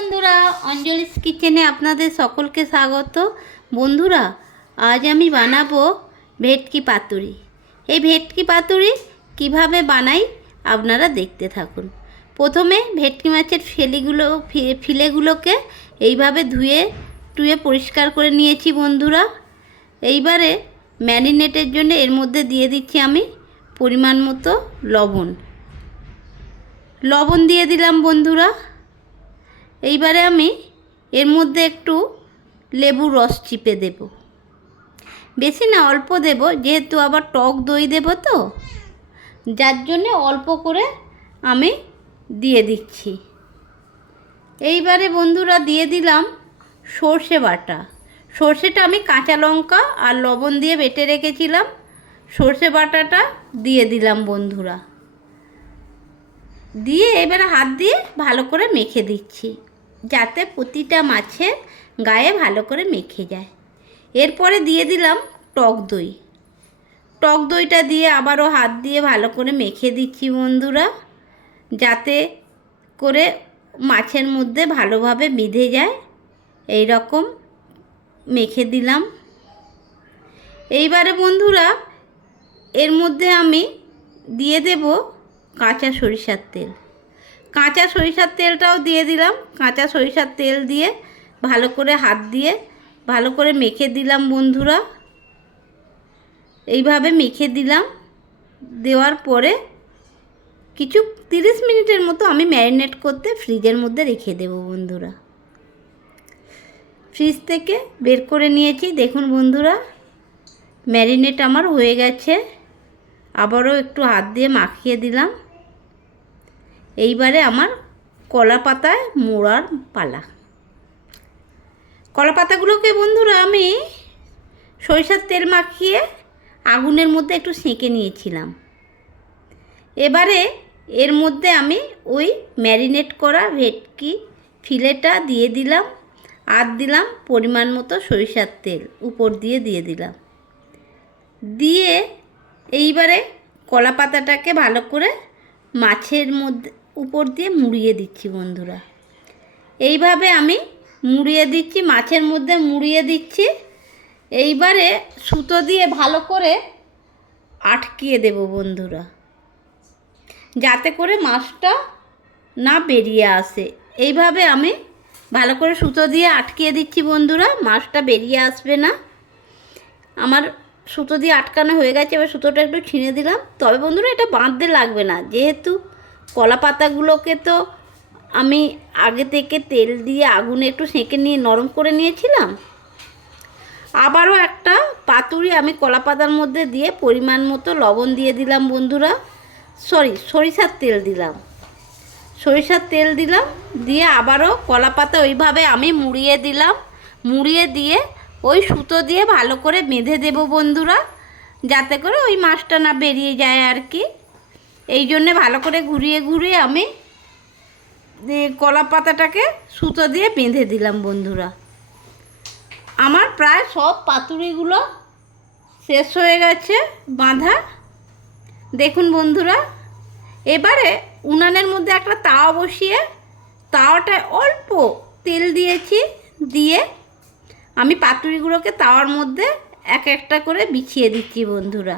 বন্ধুরা, অঞ্জলিস কিচেনে আপনাদের সকলকে স্বাগত। বন্ধুরা, আজ আমি বানাবো ভেটকি পাতুরি। এই ভেটকি পাতুরি কীভাবে বানাই আপনারা দেখতে থাকুন। প্রথমে ভেটকি মাছের ফেলিগুলো ফিলেগুলোকে এইভাবে ধুয়ে, টুয়ে পরিষ্কার করে নিয়েছি বন্ধুরা। এইবারে ম্যারিনেটের জন্য এর মধ্যে দিয়ে দিচ্ছি আমি পরিমাণ মতো লবণ। লবণ দিয়ে দিলাম বন্ধুরা। এইবারে আমি এর মধ্যে একটু লেবুর রস চিপে দেব। বেশি না, অল্প দেব, যেহেতু আবার টক দই দেব তো, যার জন্যে অল্প করে আমি দিয়ে দিচ্ছি। এইবারে বন্ধুরা দিয়ে দিলাম সর্ষে বাটা। সর্ষেটা আমি কাঁচা লঙ্কা আর লবণ দিয়ে বেটে রেখেছিলাম। সর্ষে বাটাটা দিয়ে দিলাম বন্ধুরা। দিয়ে এবারে হাত দিয়ে ভালো করে মেখে দিচ্ছি। যাতে প্রতিটা মাছের গায়ে ভালো করে মেখে যায়। এরপরে দিয়ে দিলাম টক দই। টক দইটা দিয়ে আবারও হাত দিয়ে ভালো করে মেখে দিচ্ছি বন্ধুরা, যাতে করে মাছের মধ্যে ভালোভাবে বিঁধে যায়। এই রকম মেখে দিলাম। এইবারে বন্ধুরা, এর মধ্যে আমি দিয়ে দেব কাঁচা সরিষার তেল। কাঁচা সরিষার তেলটাও দিয়ে দিলাম। কাঁচা সরিষার তেল দিয়ে ভালো করে হাত দিয়ে ভালো করে মেখে দিলাম বন্ধুরা। এইভাবে মেখে দিলাম। দেওয়ার পরে কিছু তিরিশ মিনিটের মতো আমি ম্যারিনেট করতে ফ্রিজের মধ্যে রেখে দেবো বন্ধুরা। ফ্রিজ থেকে বের করে নিয়েছি। দেখুন বন্ধুরা, ম্যারিনেট আমার হয়ে গেছে। আবারও একটু হাত দিয়ে মাখিয়ে দিলাম। এইবারে আমার কলা পাতায় মোড়ার পালা। কলা পাতাগুলোকে বন্ধুরা আমি সরিষার তেল মাখিয়ে আগুনের মধ্যে একটু সেঁকে নিয়েছিলাম। এবারে এর মধ্যে আমি ওই ম্যারিনেট করা ভেটকি ফিলেটা দিয়ে দিলাম, আর দিলাম পরিমাণ মতো সরিষার তেল উপর দিয়ে দিয়ে দিলাম। দিয়ে এইবারে কলা পাতাটাকে ভালো করে মাছের মধ্যে উপর দিয়ে মুড়িয়ে দিচ্ছি বন্ধুরা। এইভাবে আমি মুড়িয়ে দিচ্ছি, মাছের মধ্যে মুড়িয়ে দিচ্ছি। এইবারে সুতো দিয়ে ভালো করে আটকিয়ে দেব বন্ধুরা, যাতে করে মাছটা না বেরিয়ে আসে। এইভাবে আমি ভালো করে সুতো দিয়ে আটকিয়ে দিচ্ছি বন্ধুরা, মাছটা বেরিয়ে আসবে না। আমার সুতো দিয়ে আটকানো হয়ে গেছে, এবার সুতোটা একটু ছিঁড়ে দিলাম। তবে বন্ধুরা এটা বাঁধতে লাগবে না, যেহেতু কলা পাতাগুলোকে তো আমি আগে থেকে তেল দিয়ে আগুনে একটু সেঁকে নিয়ে নরম করে নিয়েছিলাম। আবারও একটা পাতুরি আমি কলা পাতার মধ্যে দিয়ে পরিমাণ মতো লবণ দিয়ে দিলাম বন্ধুরা। সরি, সরিষার তেল দিলাম। সরিষার তেল দিলাম, দিয়ে আবারও কলা পাতা ওইভাবে আমি মুড়িয়ে দিলাম। মুড়িয়ে দিয়ে ওই সুতো দিয়ে ভালো করে বেঁধে দেব বন্ধুরা, যাতে করে ওই মাছটা না বেরিয়ে যায় আর কি। এই জন্যে ভালো করে ঘুরিয়ে ঘুরিয়ে আমি কলা পাতাটাকে সুতো দিয়ে বেঁধে দিলাম বন্ধুরা। আমার প্রায় সব পাতুরিগুলো শেষ হয়ে গেছে বাঁধা। দেখুন বন্ধুরা, এবারে উনানের মধ্যে একটা তাওয়া বসিয়ে তাওয়াটায় অল্প তেল দিয়েছি, দিয়ে আমি পাতুরিগুলোকে তাওয়ার মধ্যে এক একটা করে বিছিয়ে দিচ্ছি বন্ধুরা।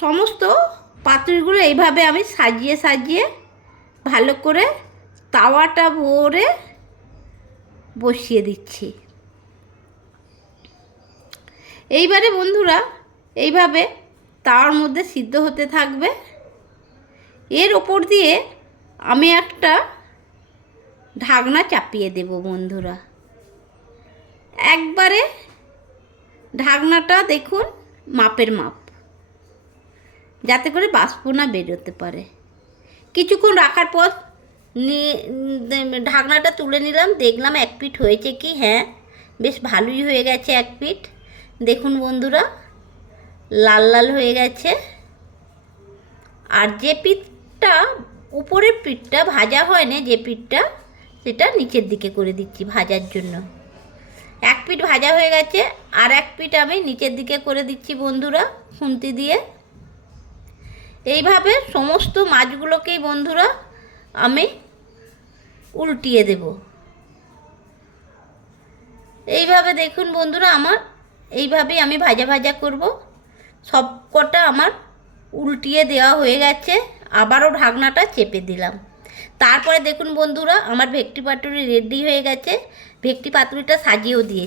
সমস্ত পাতুরিগুলো এইভাবে আমি সাজিয়ে সাজিয়ে ভালো করে তাওয়াটা ভরে বসিয়ে দিচ্ছি। এইবারে বন্ধুরা, এইভাবে তাওয়ার মধ্যে সিদ্ধ হতে থাকবে। এর ওপর দিয়ে আমি একটা ঢাকনা চাপিয়ে দেব বন্ধুরা। একবারে ঢাকনাটা দেখুন, মাপের মাপ। যাতে করে বাষ্প না বেরোতে পারে। কিছুক্ষণ রাখার পর ঢাকনাটা তুলে নিলাম, দেখলাম এক পিঠ হয়েছে কি? হ্যাঁ বেশ ভালোই হয়ে গেছে এক পিঠ। দেখুন বন্ধুরা, লাল লাল হয়ে গেছে। আর যে পিঠটা, উপরের পিঠটা ভাজা হয়নি, যে পিঠটা, সেটা নিচের দিকে করে দিচ্ছি ভাজার জন্য। এক পিঠ ভাজা হয়ে গেছে, আর এক পিঠ আমি নিচের দিকে করে দিচ্ছি বন্ধুরা, খুন্তি দিয়ে। এইভাবে সমস্ত মাছগুলোকেই বন্ধুরা আমি উল্টিয়ে দেব। এইভাবে দেখুন বন্ধুরা আমার, এইভাবেই আমি ভাজা ভাজা করব। সব কটা আমার উল্টিয়ে দেওয়া হয়ে গেছে, আবারও ঢাকনাটা চেপে দিলাম। তারপরে দেখুন বন্ধুরা, আমার ভেটকি পাতুরি রেডি হয়ে গেছে, ভেটকি পাতুরিটা সাজিয়েও দিয়ে